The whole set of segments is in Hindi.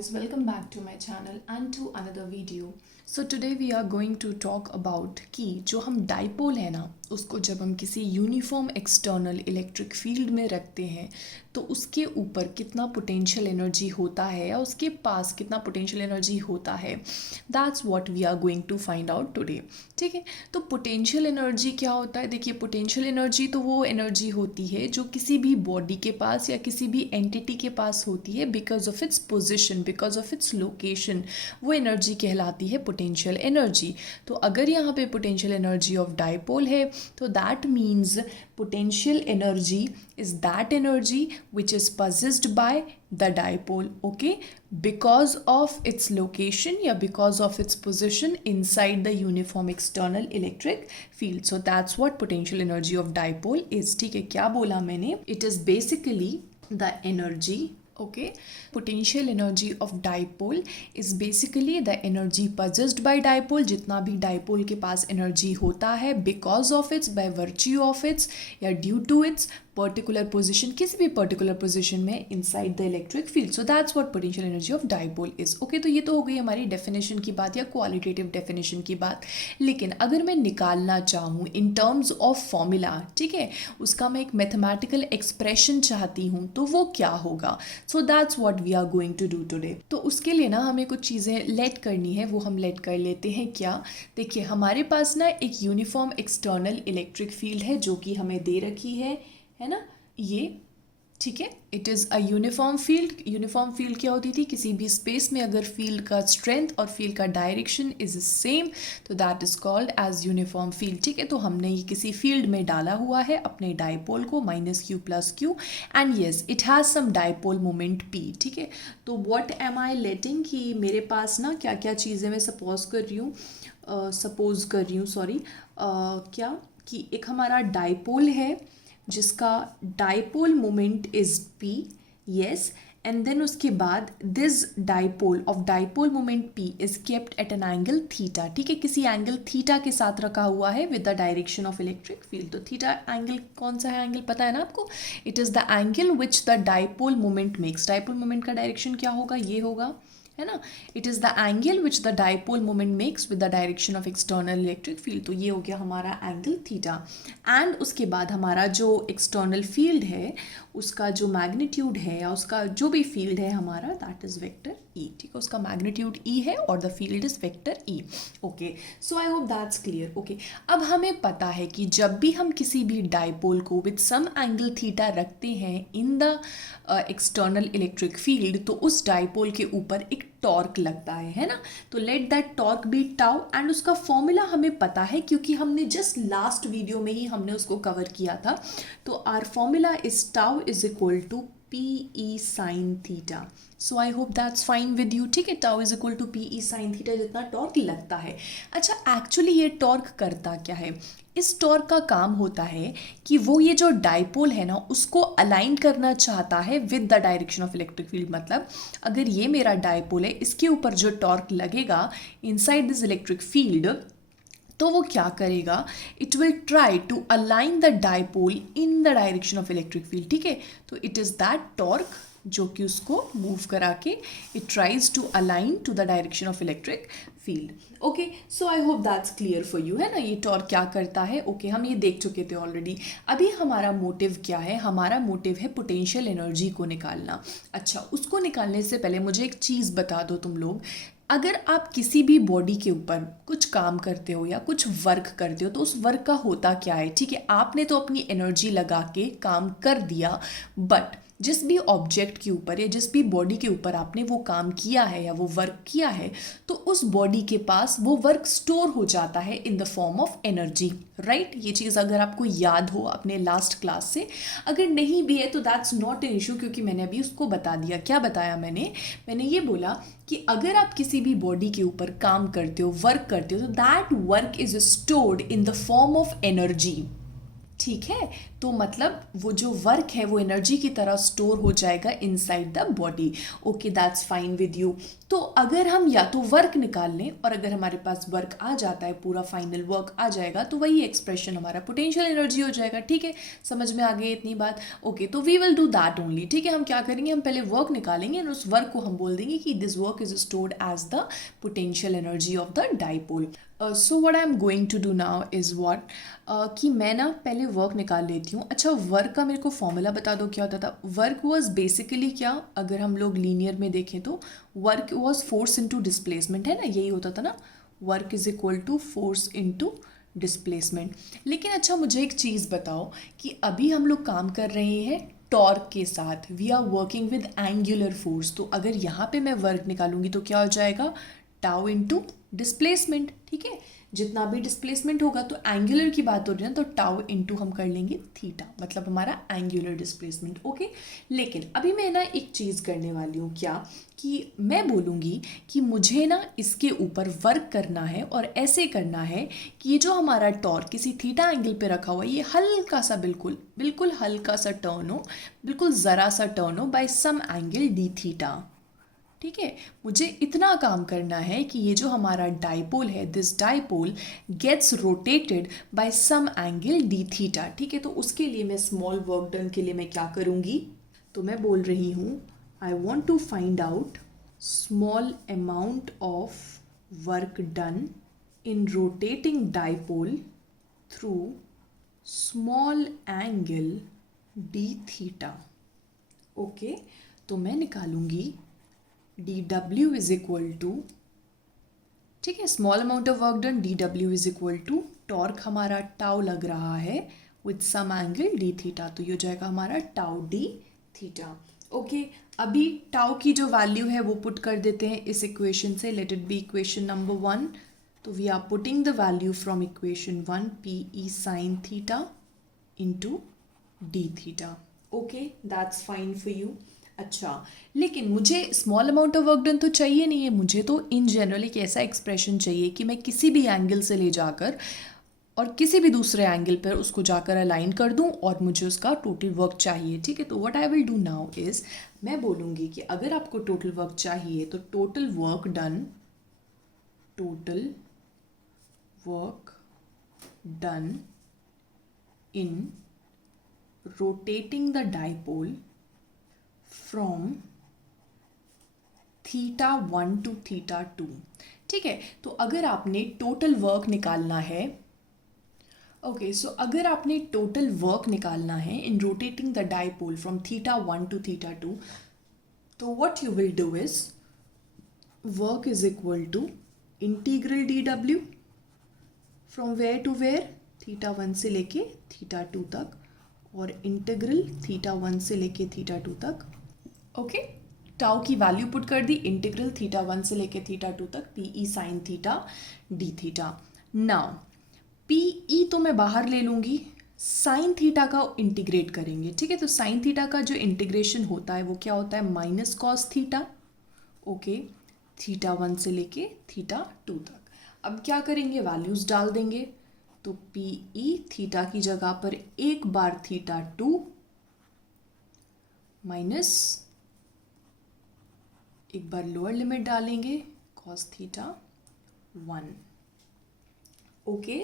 guys, welcome back to my channel and to another video. So today we are going to talk about कि जो हम डाइपोल है ना उसको जब हम किसी यूनिफॉर्म एक्सटर्नल इलेक्ट्रिक फील्ड में रखते हैं तो उसके ऊपर कितना पोटेंशियल एनर्जी होता है या उसके पास कितना पोटेंशियल एनर्जी होता है, that's what we are going to find out today. ठीक है, तो पोटेंशियल एनर्जी क्या होता है? देखिए, पोटेंशियल एनर्जी तो वो एनर्जी होती है जो किसी भी बॉडी के पास या किसी भी एंटिटी के पास होती है because of its position, because of its location, वो एनर्जी कहलाती है पोटेंशियल एनर्जी। तो अगर यहाँ पे पोटेंशियल एनर्जी ऑफ डाइपोल है तो that means potential energy is that energy which is possessed by the dipole, okay, because of its location या because of its position inside the uniform external electric field. So that's what potential energy of dipole is. ठीक है, क्या बोला मैंने? It is basically the energy, okay, potential energy of dipole is basically the energy possessed by dipole, जितना भी dipole के पास energy होता है because of its, by virtue of its या due to its particular position, किसी भी पर्टिकुलर पोजिशन में inside the electric field. So that's what potential energy of dipole is. Okay, तो ये तो हो गई हमारी डेफिनेशन की बात या क्वालिटेटिव डेफिनेशन की बात। लेकिन अगर मैं निकालना चाहूँ इन टर्म्स ऑफ फॉर्मूला, ठीक है, उसका मैं एक मैथमेटिकल एक्सप्रेशन चाहती हूँ तो वो क्या होगा? So that's what we are going to do today. तो उसके लिए ना हमें कुछ चीज़ें लेट करनी है, वो हम लेट कर लेते हैं। क्या? देखिए, हमारे पास ना एक यूनिफॉर्म एक्सटर्नल इलेक्ट्रिक फील्ड है जो कि हमें दे रखी है ना, ये, ठीक है, it is a uniform field. Uniform field क्या होती थी? किसी भी स्पेस में अगर फील्ड का स्ट्रेंथ और फील्ड का डायरेक्शन इज सेम तो that is called as uniform field. ठीक है, तो हमने ये किसी फील्ड में डाला हुआ है अपने डाइपोल को, -q+q, and yes it has some dipole moment p। ठीक है, तो व्हाट एम आई लेटिंग कि मेरे पास ना क्या क्या चीज़ें मैं सपोज कर रही हूँ, क्या कि एक हमारा डाइपोल है जिसका dipole moment is p, yes, and then उसके बाद this dipole of dipole moment p is kept at an angle theta. ठीक है, किसी एंगल थीटा के साथ रखा हुआ है with the direction of electric field. तो थीटा एंगल कौन सा है? एंगल पता है ना आपको? It is the angle which the dipole moment makes. Dipole moment का डायरेक्शन क्या होगा? ये होगा, है ना। It is the angle which the dipole moment makes with the direction of external electric field. तो ये हो गया हमारा एंगल थीटा। एंड उसके बाद हमारा जो एक्सटर्नल फील्ड है उसका जो मैग्नीट्यूड है या उसका जो भी फील्ड है हमारा, दैट इज वेक्टर ई। ठीक है, उसका मैग्नीट्यूड ई है और the field is vector E. Okay, so I hope that's clear. Okay, अब हमें पता है कि जब भी हम किसी भी डाइपोल को विद सम एंगल थीटा रखते हैं in the external electric field तो उस डाइपोल के ऊपर एक टॉर्क लगता है ना। तो let that torque be tau, and उसका फॉर्मूला हमें पता है क्योंकि हमने जस्ट लास्ट वीडियो में ही हमने उसको कवर किया था। तो our formula is tau is equal to PE sine theta. So I hope that's fine with you. ठीक है, tau is equal to PE sine theta जितना टॉर्क लगता है। अच्छा, एक्चुअली ये टॉर्क करता क्या है? इस टॉर्क का काम होता है कि वो ये जो डाइपोल है ना उसको अलाइन करना चाहता है with the direction of electric field. मतलब अगर ये मेरा डाइपोल है, इसके ऊपर जो टॉर्क लगेगा इनसाइड दिस इलेक्ट्रिक फील्ड, तो वो क्या करेगा? It will try to align the dipole in the direction of electric field. ठीक है, तो इट इज़ दैट टॉर्क जो कि उसको मूव करा के it tries to align to the direction of electric field. Okay, so I hope that's clear for you, है ना, ये टॉर्क क्या करता है। ओके, हम ये देख चुके थे ऑलरेडी। अभी हमारा मोटिव क्या है? हमारा मोटिव है पोटेंशियल एनर्जी को निकालना। अच्छा, उसको निकालने से पहले मुझे एक चीज़ बता दो तुम लोग, अगर आप किसी भी बॉडी के ऊपर कुछ काम करते हो या कुछ वर्क करते हो तो उस वर्क का होता क्या है? ठीक है, आपने तो अपनी एनर्जी लगा के काम कर दिया, बट जिस भी ऑब्जेक्ट के ऊपर या जिस भी बॉडी के ऊपर आपने वो काम किया है या वो वर्क किया है तो उस बॉडी के पास वो वर्क स्टोर हो जाता है in the form of energy, right. ये चीज़ अगर आपको याद हो अपने लास्ट क्लास से, अगर नहीं भी है तो दैट्स नॉट एन इशू क्योंकि मैंने अभी उसको बता दिया। क्या बताया मैंने ये बोला कि अगर आप किसी भी बॉडी के ऊपर काम करते हो, वर्क करते हो, तो that work is stored in the form of energy. ठीक है, तो मतलब वो जो वर्क है वो एनर्जी की तरह स्टोर हो जाएगा inside the body. Okay, that's fine with you. तो अगर हम या तो वर्क निकाल लें और अगर हमारे पास वर्क आ जाता है, पूरा फाइनल वर्क आ जाएगा, तो वही एक्सप्रेशन हमारा पोटेंशियल एनर्जी हो जाएगा। ठीक है, समझ में आ गई इतनी बात? ओके, तो we will do that only. ठीक है, हम क्या करेंगे, हम पहले वर्क निकालेंगे और उस वर्क को हम बोल देंगे कि this work is stored as the potential energy of the dipole. So what I am going to do now is what, कि मैं ना पहले वर्क निकाल लेती हूँ। अच्छा, वर्क का मेरे को फॉर्मूला बता दो क्या होता था। वर्क वॉज बेसिकली क्या, अगर हम लोग लीनियर में देखें तो work was force into displacement, है ना, यही होता था ना, work is equal to force into displacement. लेकिन अच्छा मुझे एक चीज़ बताओ कि अभी हम लोग काम कर रहे हैं टॉर्क के साथ, we are working with angular force. तो अगर यहाँ पे मैं वर्क निकालूंगी तो क्या हो जाएगा, टाउ इनटू डिस्प्लेसमेंट। ठीक है, जितना भी डिस्प्लेसमेंट होगा, तो एंगुलर की बात हो रही है ना, तो टाउ इनटू हम कर लेंगे थीटा, मतलब हमारा एंगुलर डिस्प्लेसमेंट। ओके, लेकिन अभी मैं ना एक चीज़ करने वाली हूँ, क्या कि मैं बोलूँगी कि मुझे ना इसके ऊपर वर्क करना है और ऐसे करना है कि ये जो हमारा टॉर्क किसी थीटा एंगल पे रखा हुआ है, ये हल्का सा बिल्कुल बिल्कुल हल्का सा टर्न हो, बिल्कुल ज़रा सा टर्न हो by some angle D theta. ठीक है, मुझे इतना काम करना है कि ये जो हमारा डाइपोल है, this dipole gets rotated by some angle D theta. ठीक है, तो उसके लिए मैं स्मॉल वर्क डन के लिए मैं क्या करूँगी, तो मैं बोल रही हूँ I want to find out small amount of work done in rotating dipole through small angle D theta. Okay, तो मैं निकालूंगी डी डब्ल्यू इज इक्वल टू, ठीक है, small amount of work done, d डब्ल्यू इज इक्वल टू टॉर्क हमारा टाउ लग रहा है with some angle D theta, तो ये हो जाएगा हमारा टाउ डी थीटा। ओके, अभी टाउ की जो वैल्यू है वो पुट कर देते हैं इस इक्वेशन से, let it be equation number 1। तो we are putting the value from equation 1 P E sine theta into D theta. Okay, that's fine for you. अच्छा, लेकिन मुझे small amount of work done तो चाहिए नहीं है, मुझे तो इन जनरल एक ऐसा एक्सप्रेशन चाहिए कि मैं किसी भी एंगल से ले जाकर और किसी भी दूसरे एंगल पर उसको जाकर अलाइन कर दूं और मुझे उसका टोटल वर्क चाहिए। ठीक है, तो what I will do now is, मैं बोलूँगी कि अगर आपको टोटल वर्क चाहिए तो total work done in rotating the dipole from theta 1 to theta 2। ठीक है, तो अगर आपने टोटल वर्क निकालना है, ओके, सो अगर आपने टोटल वर्क निकालना है in rotating the dipole from theta 1 to theta 2, तो what you will do is work is equal to integral D W from where to where, theta 1 से लेके थीटा 2 तक, और इंटीग्रल थीटा 1 से लेके थीटा 2 तक। ओके, टाउ की वैल्यू पुट कर दी, इंटीग्रल थीटा 1 से लेके थीटा 2 तक, P E sine theta D theta. Now P E तो मैं बाहर ले लूँगी, साइन थीटा का इंटीग्रेट करेंगे। ठीक है, तो साइन थीटा का जो इंटीग्रेशन होता है वो क्या होता है, minus cos theta. Okay, theta 1 से लेके थीटा 2 तक। अब क्या करेंगे, वैल्यूज़ डाल देंगे, तो पी ई थीटा की जगह पर एक बार थीटा 2 माइनस एक बार लोअर लिमिट डालेंगे cos theta 1। Okay,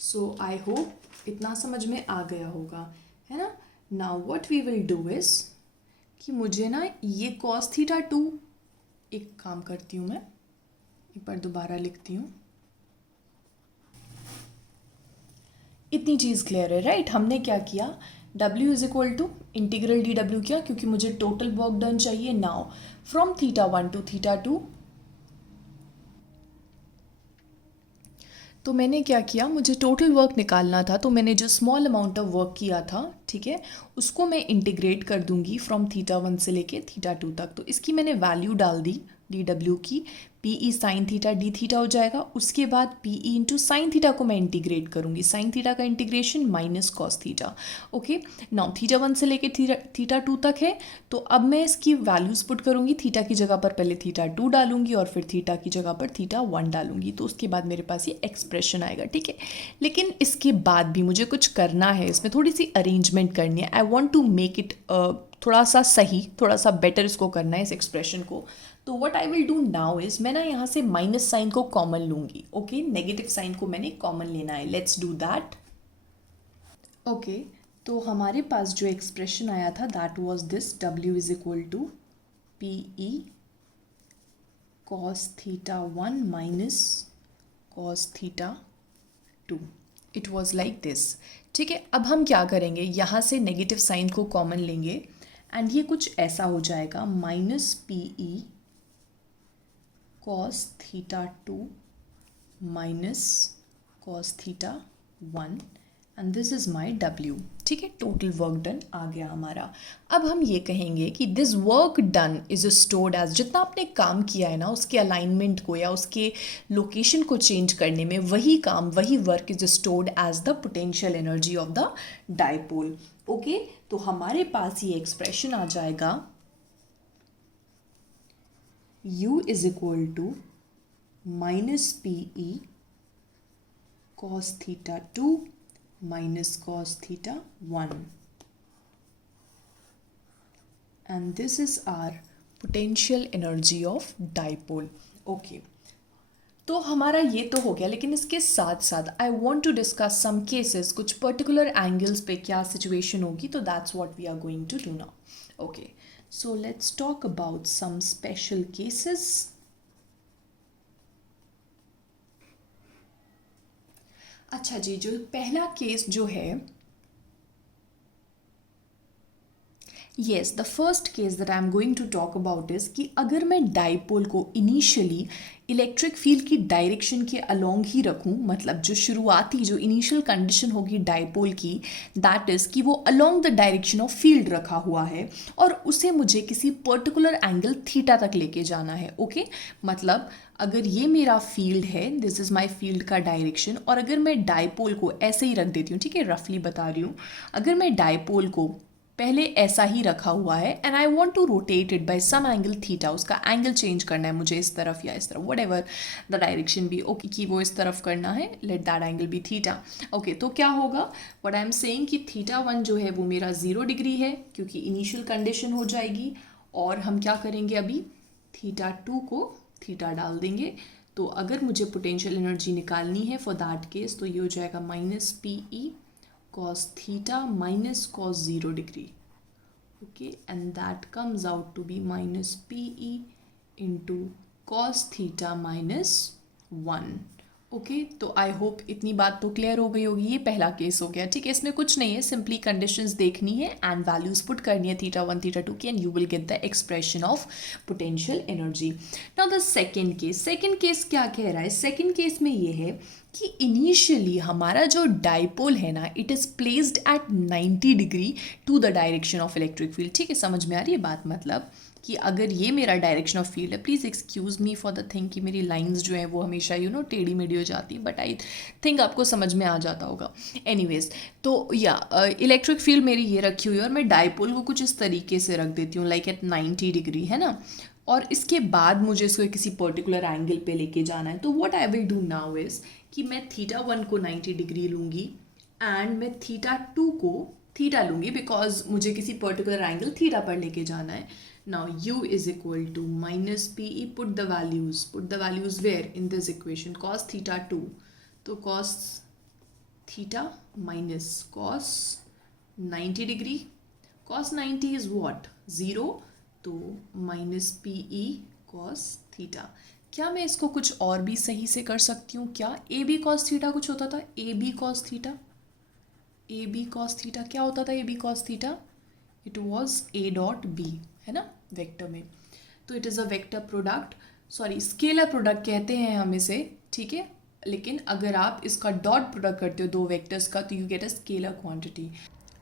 so I hope इतना समझ में आ गया होगा, है ना। Now what we will do is कि मुझे ना ये कॉस थीटा 2, एक काम करती हूँ मैं, एक बार दोबारा लिखती हूँ, इतनी चीज़ क्लियर है, राइट। हमने क्या किया, W is equal to integral D W किया, क्योंकि मुझे टोटल वर्क डन चाहिए now from theta 1 to theta 2। तो मैंने क्या किया, मुझे टोटल वर्क निकालना था, तो मैंने जो स्मॉल अमाउंट ऑफ वर्क किया था, ठीक है, उसको मैं इंटीग्रेट कर दूंगी फ्रॉम थीटा 1 से लेके थीटा 2 तक। तो इसकी मैंने वैल्यू डाल दी डी डब्ल्यू की P E sine theta D theta हो जाएगा। उसके बाद P E into sine theta को मैं इंटीग्रेट करूँगी, साइन थीटा का integration minus cos theta. Okay, now theta 1 से लेके थीटा 2 तक है, तो अब मैं इसकी वैल्यूज़ पुट करूँगी। थीटा की जगह पर पहले थीटा 2 डालूंगी और फिर थीटा की जगह पर थीटा 1 डालूंगी, तो उसके बाद मेरे पास ये एक्सप्रेशन आएगा। ठीक है, लेकिन इसके बाद भी मुझे कुछ करना है, इसमें थोड़ी सी अरेंजमेंट करनी है। I want to make it थोड़ा सा सही, थोड़ा सा बेटर इसको करना है इस एक्सप्रेशन को। तो what I will do now is, मैं ना यहाँ से माइनस साइन को कॉमन लूँगी। ओके, नेगेटिव साइन को मैंने कॉमन लेना है। Let's do that. ओके, तो हमारे पास जो एक्सप्रेशन आया था that was this, w is equal to P E cos theta 1 minus cos theta 2। It was like this. ठीक है, अब हम क्या करेंगे, यहाँ से नेगेटिव साइन को कॉमन लेंगे एंड ये कुछ ऐसा हो जाएगा, minus P E cos theta 2 minus cos theta 1 and this is my W. ठीक है, टोटल वर्क डन आ गया हमारा। अब हम ये कहेंगे कि this work done is stored as, जितना आपने काम किया है ना उसके अलाइनमेंट को या उसके लोकेशन को चेंज करने में, वही काम वही work is stored as the potential energy of the dipole. Okay, तो हमारे पास ये एक्सप्रेशन आ जाएगा, U is equal to minus P E cos theta 2 minus cos theta 1 and this is our potential energy of dipole. Okay, तो हमारा ये तो हो गया, लेकिन इसके साथ साथ I want to discuss some cases, कुछ पर्टिकुलर एंगल्स पे क्या सिचुएशन होगी, तो that's what we are going to do now. Okay, so let's talk about some special cases. अच्छा जी, जो पहला केस जो है, yes, the first case that I am going to talk about is कि अगर मैं डाइपोल को इनिशियली इलेक्ट्रिक फील्ड की डायरेक्शन के अलोंग ही रखूं, मतलब जो शुरुआती जो इनिशियल कंडीशन होगी डाइपोल की, दैट इज़ कि वो along the direction of field रखा हुआ है और उसे मुझे किसी पर्टिकुलर एंगल थीटा तक लेके जाना है। ओके, मतलब अगर ये मेरा फील्ड है, दिस इज़ माई फील्ड का डायरेक्शन, और अगर मैं डाइपोल को ऐसे ही रख देती हूँ, ठीक है, रफली बता रही हूँ, अगर मैं डाइपोल को पहले ऐसा ही रखा हुआ है and I want to rotate it by some angle theta, उसका एंगल चेंज करना है मुझे, इस तरफ या इस तरफ, वट एवर द डायरेक्शन भी, ओके, कि वो इस तरफ करना है, let that angle be theta. Okay, तो क्या होगा, वट आई एम सेइंग कि थीटा 1 जो है वो मेरा 0 डिग्री है क्योंकि इनिशियल कंडीशन हो जाएगी, और हम क्या करेंगे अभी, थीटा 2 को थीटा डाल देंगे। तो अगर मुझे पोटेंशियल एनर्जी निकालनी है फॉर दैट केस, तो ये हो जाएगा minus P E cos theta minus cos 0 degree. Okay, and that comes out to be minus PE into cos theta minus 1. Okay, तो आई होप इतनी बात तो क्लियर हो गई होगी। ये पहला केस हो गया। ठीक है, इसमें कुछ नहीं है, सिंपली कंडीशंस देखनी है एंड वैल्यूज पुट करनी है थीटा 1 थीटा 2 की, and you will get the expression of potential energy. Now the second case क्या कह रहा है, सेकंड केस में ये है कि इनिशियली हमारा जो डाइपोल है ना, it is placed at 90 degree to the direction of electric field. ठीक है, समझ में आ रही है बात, मतलब कि अगर ये मेरा डायरेक्शन ऑफ फील्ड है, please excuse me for the thing कि मेरी लाइंस जो है वो हमेशा टेढ़ी मेढ़ी हो जाती है, बट आई थिंक आपको समझ में आ जाता होगा। एनीवेज, तो या इलेक्ट्रिक फील्ड मेरी ये रखी हुई है और मैं डाइपोल को कुछ इस तरीके से रख देती हूँ, लाइक एट 90 डिग्री, है ना, और इसके बाद मुझे इसको किसी पर्टिकुलर एंगल पे लेके जाना है। तो what I will do now is कि मैं थीटा 1 को 90 डिग्री लूँगी एंड मैं थीटा 2 को थीटा लूँगी, बिकॉज मुझे किसी पर्टिकुलर एंगल थीटा पर लेके जाना है। Now u is equal to minus P E, put the values where in this equation, cos theta 2, तो cos theta minus cos 90 degree, cos 90 is what, 0, तो minus P E cos theta. क्या मैं इसको कुछ और भी सही से कर सकती हूँ क्या, ए बी कॉस थीटा कुछ होता था, ए बी कॉस थीटा क्या होता था, A B cos theta, it was A dot B, है ना, वेक्टर में, तो it is a vector product, sorry scalar product कहते हैं हम इसे, ठीक है, लेकिन अगर आप इसका डॉट प्रोडक्ट करते हो दो वेक्टर्स का, तो you get a scalar quantity.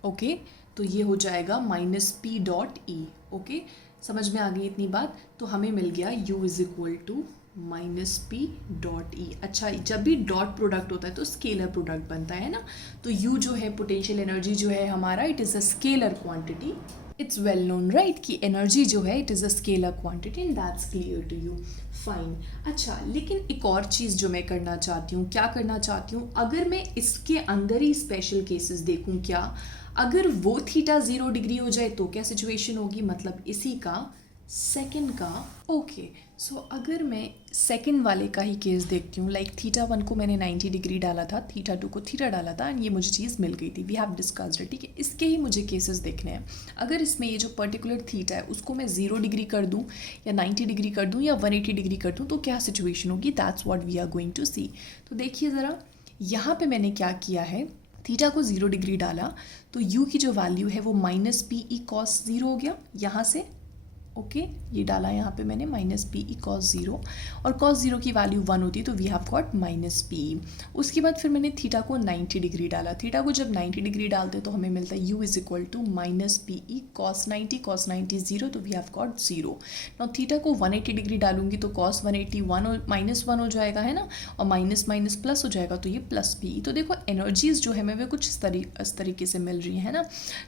Okay, तो ये हो जाएगा माइनस पी डॉट ई। ओके, समझ में आ गई इतनी बात? तो हमें मिल गया u is equal to minus P dot E. अच्छा, जब भी डॉट प्रोडक्ट होता है तो स्केलर प्रोडक्ट बनता है ना, तो u जो है पोटेंशियल एनर्जी जो है हमारा, it is a scalar quantity. It's well known right कि एनर्जी जो है it is a scalar quantity and that's clear to you. Fine. अच्छा, लेकिन एक और चीज़ जो मैं करना चाहती हूँ, क्या करना चाहती हूँ, अगर मैं इसके अंदर ही स्पेशल केसेस देखूँ, क्या अगर वो थीटा 0 डिग्री हो जाए तो क्या सिचुएशन होगी, मतलब इसी का सेकंड का। ओके, सो अगर मैं सेकंड वाले का ही केस देखती हूँ, लाइक थीटा 1 को मैंने 90 डिग्री डाला था, थीटा 2 को थीटा डाला था एंड ये मुझे चीज़ मिल गई थी, वी हैव डिस्कस्ड इट, ठीक है। इसके ही मुझे केसेस देखने हैं। अगर इसमें ये जो पर्टिकुलर थीटा है उसको मैं 0 डिग्री कर दूँ या 90 डिग्री कर दूँ या 180 डिग्री कर दूँ तो क्या सिचुएशन होगी, that's what we are going to see. तो देखिए ज़रा, यहाँ पे मैंने क्या किया है, थीटा को 0 डिग्री डाला तो u की जो वैल्यू है वो माइनस पी ई कॉस 0 हो गया यहाँ से। ओके, ये डाला यहाँ पे मैंने माइनस पी ई कॉस 0, और कॉस 0 की वैल्यू 1 होती है तो we have got minus P E. उसके बाद फिर मैंने थीटा को 90 डिग्री डाला, थीटा को जब 90 डिग्री डालते तो हमें मिलता है u is equal to minus P E cos 90, cos 90 0, तो we have got 0। Now theta को 180 डिग्री डालूंगी तो कॉस 180 1 माइनस 1 हो जाएगा, है ना, और माइनस माइनस प्लस हो जाएगा तो ये प्लस पी ई। तो देखो एनर्जीज जो है हमें वे कुछ इस तरीके से मिल रही है ना,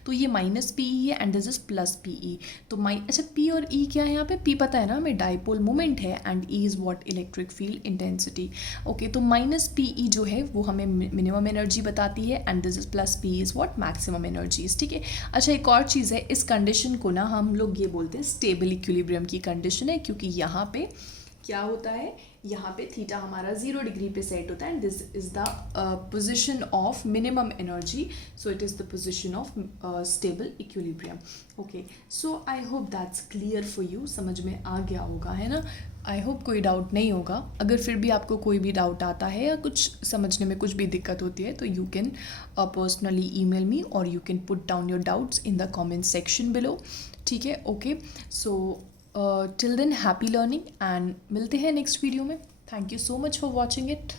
तो ये माइनस पी ई है and this is plus P E. तो अच्छा, पी और ई क्या है यहाँ पे, पी पता है ना हमें, डाइपोल मोमेंट है and E is what, electric field intensity. Okay, तो माइनस पी ई जो है वो हमें मिनिमम एनर्जी बताती है and this is plus P is what, maximum energies, ठीक है। अच्छा, एक और चीज़ है, इस कंडीशन को ना हम लोग ये बोलते हैं स्टेबल इक्विलिब्रियम की कंडीशन है, क्योंकि यहाँ पे क्या होता है, यहाँ पे थीटा हमारा 0 डिग्री पे सेट होता है and this is the position of minimum energy, so it is the position of stable equilibrium. Okay, so I hope that's clear for you, समझ में आ गया होगा, है ना। आई होप कोई डाउट नहीं होगा। अगर फिर भी आपको कोई भी डाउट आता है या कुछ समझने में कुछ भी दिक्कत होती है तो you can personally email me और you can put down your doubts in the comment section below, ठीक है। Okay, so till then happy learning and मिलते हैं नेक्स्ट वीडियो में। Thank you so much for watching it.